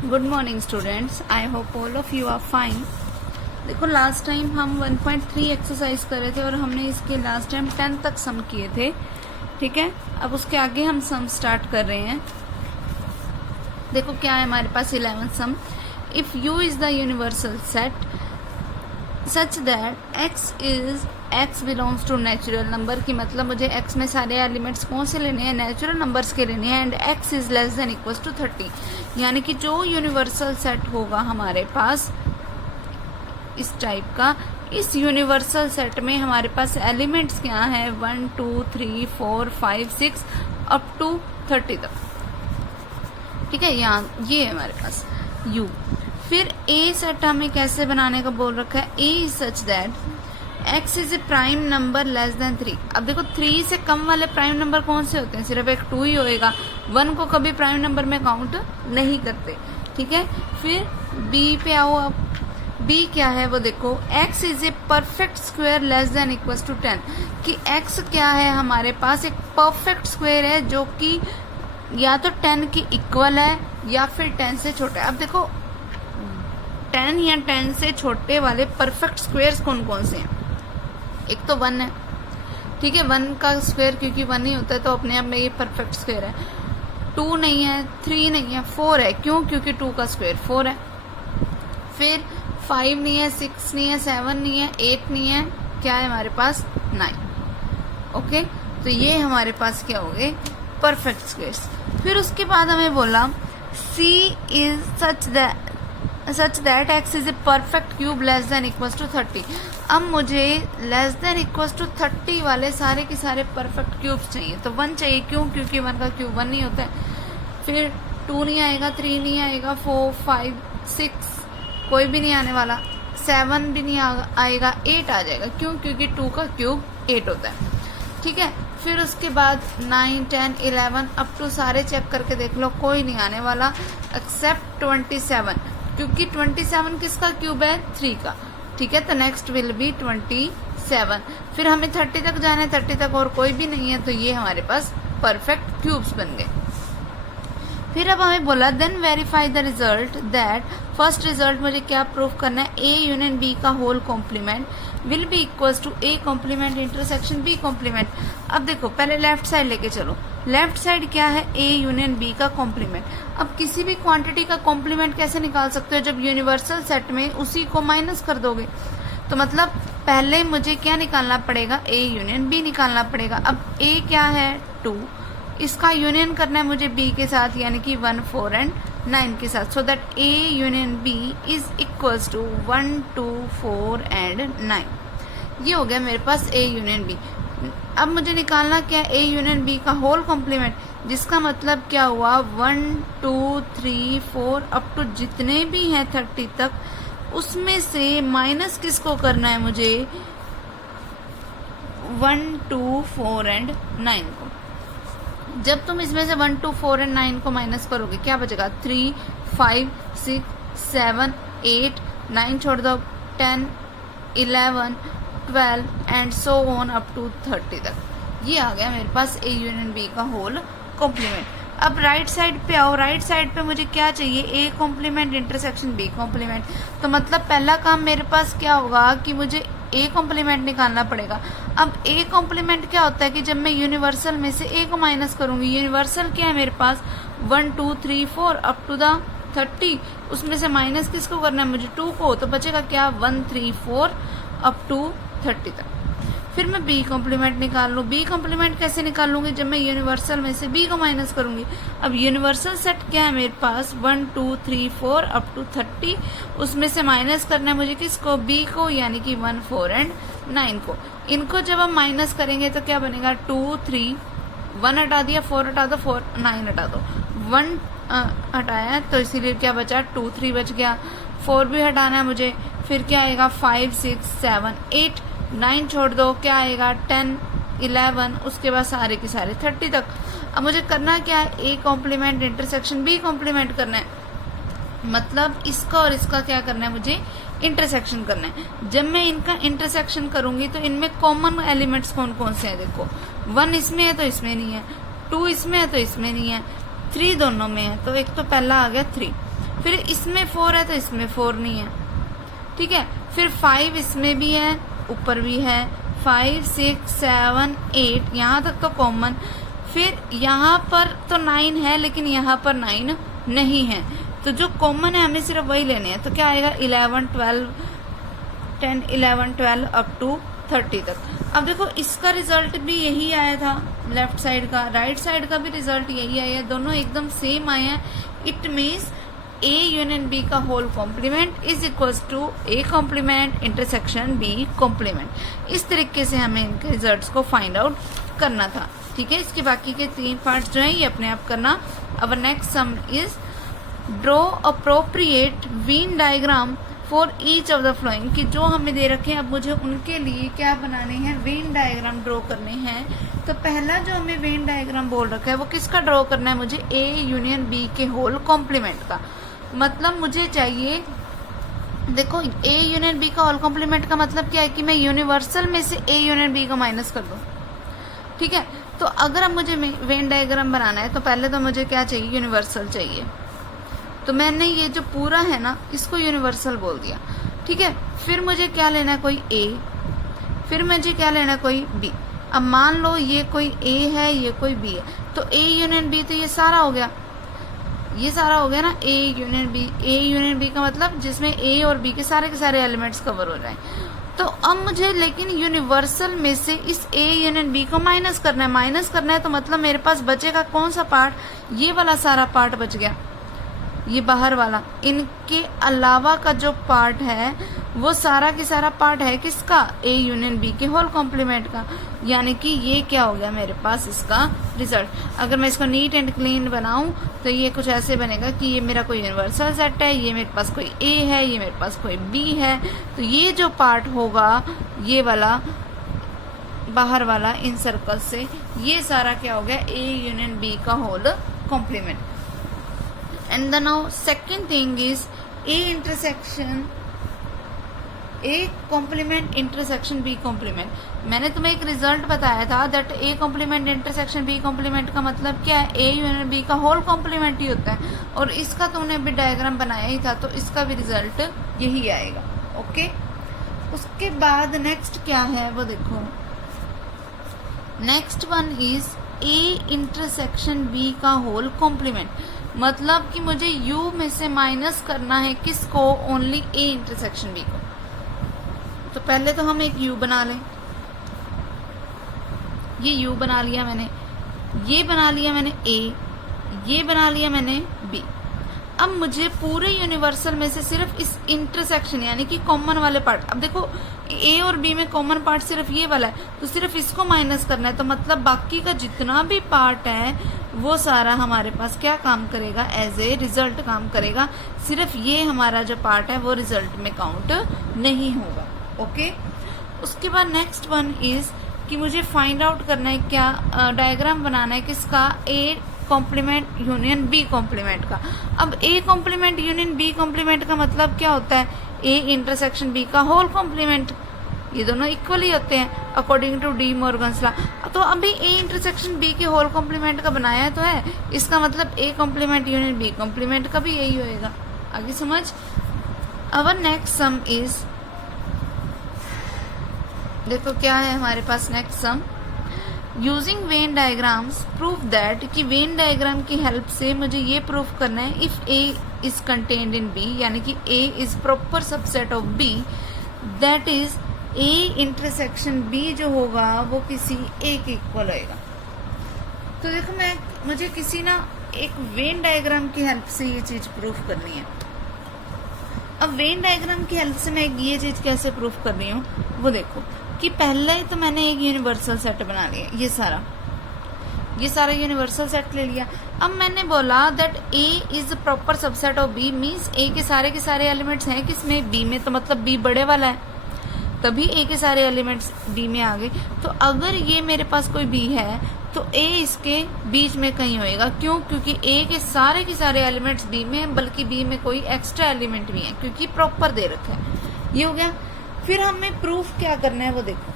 Good morning students, I hope all of you are fine. देखो last time हम 1.3 exercise कर रहे थे और हमने इसके लास्ट टाइम 10 तक सम किए थे, ठीक है। अब उसके आगे हम सम स्टार्ट कर रहे हैं। देखो क्या है हमारे पास 11 sum. If U is the universal set such that x belongs to natural number, की मतलब मुझे एक्स में सारे एलिमेंट्स कौन से लेने हैं, नेचुरल नंबर्स के लेने हैं। And x is less than equal to 30, यानी कि जो यूनिवर्सल सेट होगा हमारे पास इस टाइप का, इस यूनिवर्सल सेट में हमारे पास एलिमेंट्स क्या है 1 2 3 4 5 6 अप टू 30 तक, ठीक है। यहाँ ये है हमारे पास यू। फिर ए सेट हमें कैसे बनाने का बोल रखा है, A is such that x is a prime number less than 3। अब देखो 3 से कम वाले प्राइम नंबर कौन से होते हैं, सिर्फ एक 2 ही होएगा, 1 को कभी प्राइम नंबर में काउंट नहीं करते, ठीक है। फिर बी पे आओ। अब बी क्या है वो देखो, x is a perfect square less than equal to 10, कि x क्या है हमारे पास एक परफेक्ट स्क्वायर है जो कि या तो 10 की इक्वल है या फिर 10 से छोटा है। अब देखो 10 या 10 से छोटे वाले परफेक्ट स्क्वायर्स कौन कौन से हैं, एक तो 1 है, ठीक है। 1 का स्क्वायर क्योंकि 1 ही होता है तो अपने आप में ये परफेक्ट स्क्वायर है। 2 नहीं है, 3 नहीं है, 4 है, क्यों, क्योंकि 2 का स्क्वायर 4 है। फिर 5 नहीं है, 6 नहीं है, 7 नहीं है, 8 नहीं है, क्या है हमारे पास 9, ओके। तो ये हमारे पास क्या हो गए परफेक्ट स्क्वायर्स। फिर उसके बाद हमें बोला C is such that x is a perfect cube less than equal to 30। अब मुझे लेस देन इक्वल टू 30 वाले सारे के सारे परफेक्ट क्यूब्स चाहिए। तो 1 चाहिए, क्यों, क्योंकि 1 का क्यूब 1 नहीं होता है। फिर 2 नहीं आएगा, 3 नहीं आएगा, 4 5 6 कोई भी नहीं आने वाला, 7 भी नहीं आएगा, 8 आ जाएगा, क्यों, क्योंकि 2 का क्यूब 8 होता है, ठीक है। फिर उसके बाद 9 10 11 अप टू सारे चेक करके देख लो, कोई नहीं आने वाला एक्सेप्ट 27, क्योंकि 27 किसका क्यूब है 3 का, ठीक है। तो नेक्स्ट विल बी 27। फिर हमें 30 तक जाना है, 30 तक और कोई भी नहीं है, तो ये हमारे पास परफेक्ट क्यूब्स बन गए। फिर अब हमें बोला then verify the result that, first result मुझे क्या प्रूव करना है, ए यूनियन बी का whole complement will be equals to A complement intersection B complement. अब देखो पहले लेफ्ट साइड लेके चलो, लेफ्ट साइड क्या है ए यूनियन बी का कॉम्प्लीमेंट। अब किसी भी क्वांटिटी का कॉम्प्लीमेंट कैसे निकाल सकते हो, जब यूनिवर्सल सेट में उसी को माइनस कर दोगे। तो मतलब पहले मुझे क्या निकालना पड़ेगा, ए यूनियन बी निकालना पड़ेगा। अब ए क्या है 2, इसका यूनियन करना है मुझे बी के साथ, यानी कि 1 4 एंड 9 के साथ, so that A union B is equals to 1 2 4 and 9। ये हो गया मेरे पास ए यूनियन बी। अब मुझे निकालना क्या है, ए यूनियन बी का होल कॉम्प्लीमेंट, जिसका मतलब क्या हुआ 1 2 3 4 अप टू जितने भी हैं 30 तक, उसमें से माइनस किसको करना है मुझे 1 2 4 एंड 9 को। जब तुम इसमें से 1 2 4 एंड 9 को माइनस करोगे क्या बचेगा 3 5 6 7 8 9 छोड़ दो 10 11 12 and so on up to 30 तक। ये आ गया मेरे पास ए यूनियन बी का होल कॉम्प्लीमेंट। अब राइट साइड पे आओ, राइट साइड पे मुझे क्या चाहिए A complement intersection B complement. तो मतलब पहला काम मेरे पास क्या होगा कि मुझे ए कॉम्प्लीमेंट निकालना पड़ेगा। अब ए कॉम्प्लीमेंट क्या होता है कि जब मैं यूनिवर्सल में से ए को माइनस करूंगी, यूनिवर्सल क्या है मेरे पास 1 2 3 4 अप टू द 30, उसमें से माइनस किसको करना है मुझे 2 को, तो बचेगा क्या 1 3 4 अप टू 30 तक। फिर मैं बी कॉम्प्लीमेंट निकाल लूँ। बी कॉम्प्लीमेंट कैसे निकाल लूंगी, जब मैं यूनिवर्सल में से बी को माइनस करूंगी। अब यूनिवर्सल सेट क्या है मेरे पास 1 2 3 4 अप टू 30, उसमें से माइनस करना है मुझे किसको बी को, यानी कि 1 4 एंड 9 को। इनको जब हम माइनस करेंगे तो क्या बनेगा 2 3 1 हटा दिया, 4 हटा दो, 4 9 हटा दो, 1 हटाया तो इसीलिए क्या बचा 2 3 बच गया, 4 भी हटाना है मुझे, फिर क्या आएगा 5 6 7 8 9 छोड़ दो, क्या आएगा 10 11, उसके बाद सारे के सारे 30 तक। अब मुझे करना क्या है A complement intersection B complement करना है, मतलब इसका और इसका क्या करना है मुझे इंटरसेक्शन करना है। जब मैं इनका इंटरसेक्शन करूंगी तो इनमें कॉमन एलिमेंट्स कौन कौन से हैं, देखो 1 इसमें है तो इसमें नहीं है, 2 इसमें है तो इसमें नहीं है, 3 दोनों में है, तो एक तो पहला आ गया 3। फिर इसमें 4 है तो इसमें 4 नहीं है, ठीक है। फिर 5 इसमें भी है, ऊपर भी है, 5 6 7 8 यहाँ तक तो कॉमन। फिर यहाँ पर तो 9 है लेकिन यहाँ पर 9 नहीं है, तो जो कॉमन है हमें सिर्फ वही लेने हैं। तो क्या आएगा 11 12 10 11 12 अप टू 30 तक। अब देखो इसका रिजल्ट भी यही आया था, लेफ्ट साइड का, राइट साइड का भी रिजल्ट यही आया है, दोनों एकदम सेम आए हैं। It means A union B का whole complement is equals to A complement intersection B complement. इस तरीके से हमें इनके रिजल्ट्स को फाइंड आउट करना था, ठीक है। इसके बाकी के 3 पार्ट्स जो हैं ये अपने आप करना। अब next sum is draw appropriate Venn diagram for each of the flowing, कि जो हमें दे रखे हैं अब मुझे उनके लिए क्या बनाने हैं, वेन डायग्राम ड्रॉ करने हैं। तो पहला जो हमें वेन डायग्राम बोल रखा है वो किसका ड्रॉ करना है, मुझे A यूनियन B के होल कॉम्प्लीमेंट का। मतलब मुझे चाहिए, देखो A यूनियन B का होल कॉम्प्लीमेंट का मतलब क्या है कि मैं यूनिवर्सल में से A यूनियन B को माइनस कर दूं, ठीक है। तो अगर अब मुझे वेन डायग्राम बनाना है तो पहले तो मुझे क्या चाहिए, यूनिवर्सल चाहिए। तो मैंने ये जो पूरा है ना इसको यूनिवर्सल बोल दिया, ठीक है। फिर मुझे क्या लेना है, कोई A, फिर मुझे क्या लेना है, कोई B। अब मान लो ये कोई A है, ये कोई B है, तो A यूनियन B तो ये सारा हो गया, ये सारा हो गया ना A union B। A union B का मतलब जिसमें A और B के सारे एलिमेंट्स कवर हो जाए। तो अब मुझे लेकिन यूनिवर्सल में से इस A यूनियन B को माइनस करना है। माइनस करना है तो मतलब मेरे पास बचेगा कौन सा पार्ट, ये वाला सारा पार्ट बच गया, ये बाहर वाला। इनके अलावा का जो पार्ट है वो सारा की सारा पार्ट है किसका, A यूनियन B के होल कॉम्प्लीमेंट का। यानी कि ये क्या हो गया मेरे पास इसका रिजल्ट। अगर मैं इसको नीट एंड क्लीन बनाऊं तो ये कुछ ऐसे बनेगा कि ये मेरा कोई यूनिवर्सल सेट है, ये मेरे पास कोई A है, ये मेरे पास कोई B है। तो ये जो पार्ट होगा ये वाला बाहर वाला इन सर्कल से, ये सारा क्या हो गया, A यूनियन B का whole complement. And the now second thing is A intersection A complement intersection B complement। मैंने तुम्हें एक रिजल्ट बताया था that A complement intersection B complement का मतलब क्या है, A यूनियन B का होल कॉम्प्लीमेंट ही होता है। और इसका तुमने अभी डायग्राम बनाया ही था तो इसका भी रिजल्ट यही आएगा, ओके। उसके बाद नेक्स्ट क्या है वो देखो, next one is A intersection B का होल कॉम्प्लीमेंट। मतलब कि मुझे U में से माइनस करना है किसको, ओनली A इंटरसेक्शन B को। तो पहले तो हम एक U बना लें, ये U बना लिया मैंने, ये बना लिया मैंने A, ये बना लिया मैंने B। अब मुझे पूरे यूनिवर्सल में से सिर्फ इस इंटरसेक्शन यानी कि कॉमन वाले पार्ट, अब देखो A और B में कॉमन पार्ट सिर्फ ये वाला है तो सिर्फ इसको माइनस करना है। तो मतलब बाकी का जितना भी पार्ट है वो सारा हमारे पास क्या काम करेगा, एज ए रिजल्ट काम करेगा। सिर्फ ये हमारा जो पार्ट है वो रिजल्ट में काउंट नहीं होगा, ओके। उसके बाद नेक्स्ट वन इज कि मुझे फाइंड आउट करना है क्या, डायग्राम बनाना है किसका, A complement union B complement का। अब A complement union B complement का मतलब क्या होता है, A इंटरसेक्शन B का होल कॉम्प्लीमेंट। ये दोनों इक्वल ही होते हैं according to De Morgan's law. तो अभी A इंटरसेक्शन B के होल कॉम्प्लीमेंट का बनाया तो है, इसका मतलब A complement union B complement का भी यही होएगा। आगे समझ। अवर नेक्स्ट सम इज, देखो क्या है हमारे पास next sum, using Venn diagrams proof that, कि वेन डायग्राम की हेल्प से मुझे ये प्रूफ करना है if A is contained in B, यानी कि A is proper subset of B, that is A intersection B जो होगा वो किसी A के इक्वल होएगा। तो देखो मुझे किसी ना एक वेन डायग्राम की हेल्प से ये चीज प्रूफ करनी है। अब वेन डायग्राम की हेल्प से मैं ये चीज कैसे प्रूफ कर रही हूँ वो देखो, कि पहले ही तो मैंने एक यूनिवर्सल सेट बना लिया, ये सारा यूनिवर्सल सेट ले लिया। अब मैंने बोला that A is proper subset of B, means A के सारे एलिमेंट्स हैं किसमें, B में। तो मतलब B बड़े वाला है तभी A के सारे एलिमेंट्स B में आ गए। तो अगर ये मेरे पास कोई B है तो A इसके बीच में कहीं होएगा। क्यों, क्योंकि A के सारे एलिमेंट्स B में है, बल्कि B में कोई एक्स्ट्रा एलिमेंट भी है क्योंकि प्रॉपर दे रखा है। ये हो गया। फिर हमें प्रूफ क्या करना है वो देखो,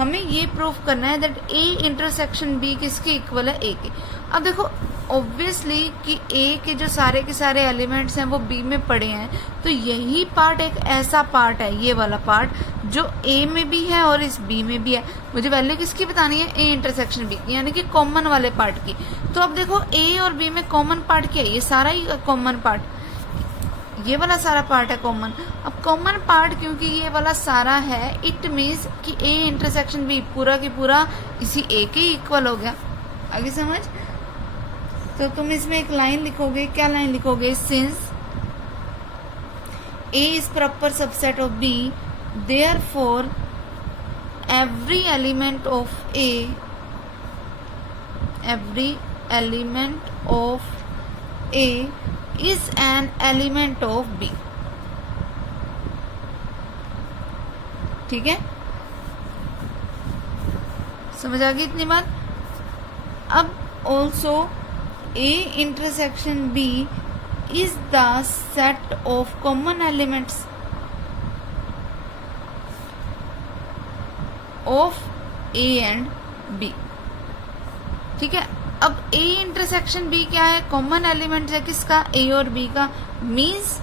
हमें ये प्रूव करना है दैट ए इंटरसेक्शन बी किसके इक्वल है, ए के। अब देखो ऑब्वियसली कि ए के जो सारे के सारे एलिमेंट्स हैं वो बी में पड़े हैं, तो यही पार्ट एक ऐसा पार्ट है, ये वाला पार्ट जो ए में भी है और इस बी में भी है। मुझे वैल्यू किसकी बतानी है, ए इंटरसेक्शन बी की, यानी कि कॉमन वाले पार्ट की। तो अब देखो ए और बी में कॉमन पार्ट क्या है, ये सारा ही कॉमन पार्ट, ये वाला सारा पार्ट है कॉमन। अब कॉमन पार्ट क्योंकि ये वाला सारा है, इट मीन्स कि ए इंटरसेक्शन बी पूरा की पूरा इसी ए के इक्वल हो गया। आगे समझ? तो तुम इसमें एक लाइन लिखोगे, क्या लाइन लिखोगे, since A is proper subset of B therefore every element of A, every element of A is an element of B। ठीक है, समझ आ गई इतनी बात? अब also A intersection B is the set of common elements of A and B। ठीक है, अब ए इंटरसेक्शन बी क्या है, कॉमन एलिमेंट है किसका, ए और बी का, मीन्स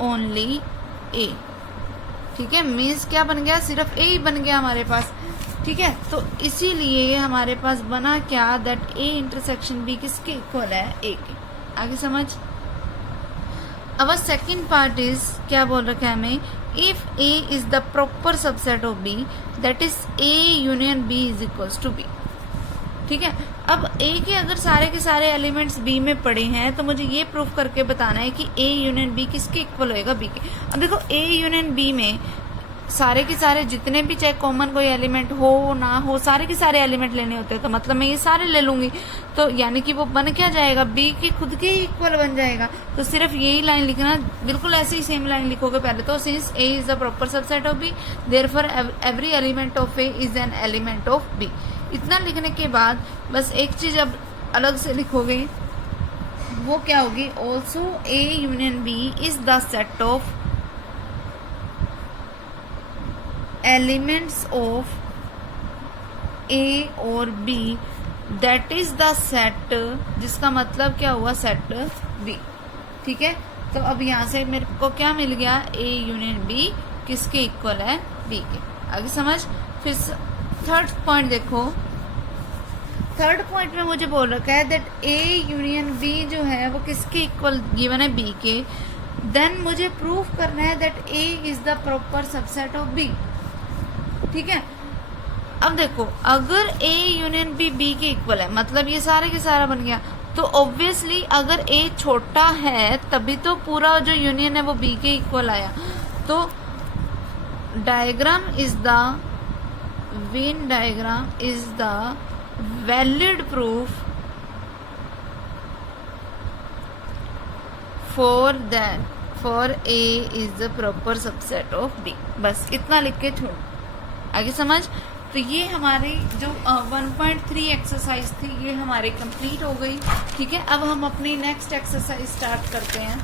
ओनली ए। ठीक है, मीन्स क्या बन गया, सिर्फ ए ही बन गया हमारे पास। ठीक है, तो इसीलिए हमारे पास बना क्या, दैट ए इंटरसेक्शन बी किसके इक्वल है, ए के। आगे समझ? अब सेकेंड पार्ट इज क्या बोल रखा है हमें, if A is the proper subset of B that is A union B is equals to B. ठीक है, अब ए के अगर सारे के सारे एलिमेंट्स बी में पड़े हैं तो मुझे ये प्रूफ करके बताना है कि ए यूनियन बी किसके इक्वल होएगा, बी के। अब देखो ए यूनियन बी में सारे के सारे जितने भी चाहे कॉमन कोई एलिमेंट हो ना हो, सारे के सारे एलिमेंट लेने होते हैं, तो मतलब मैं ये सारे ले लूंगी, तो यानी कि वो बन क्या जाएगा, बी के खुद के ही इक्वल बन जाएगा। तो सिर्फ यही लाइन लिखना, बिल्कुल ऐसे ही सेम लाइन लिखोगे पहले तो, since A is the proper subset of B therefore every element of A is an element of B. इतना लिखने के बाद बस एक चीज अब अलग से लिखोगे, वो क्या होगी, also A union B is the set of elements of A और B that is the set, जिसका मतलब क्या हुआ, सेट बी। ठीक है, तो अब यहाँ से मेरे को क्या मिल गया, ए यूनियन बी किसके इक्वल है, बी के। आगे समझ? फिर थर्ड पॉइंट देखो, थर्ड पॉइंट में मुझे बोल रखा है दैट ए यूनियन बी जो है वो किसके इक्वल गिवन है, बी के। देन मुझे प्रूफ करना है that A is the proper subset of B. ठीक है, अब देखो अगर ए यूनियन बी बी के इक्वल है, मतलब ये सारे के सारा बन गया, तो ऑब्वियसली अगर ए छोटा है तभी तो पूरा जो यूनियन है वो बी के इक्वल आया। तो diagram is the Venn diagram is the valid proof for A is the proper subset of B। बस इतना लिख के छोड़, आगे समझ? तो ये हमारी जो 1.3 एक्सरसाइज थी ये हमारी कंप्लीट हो गई। ठीक है, अब हम अपनी नेक्स्ट एक्सरसाइज स्टार्ट करते हैं।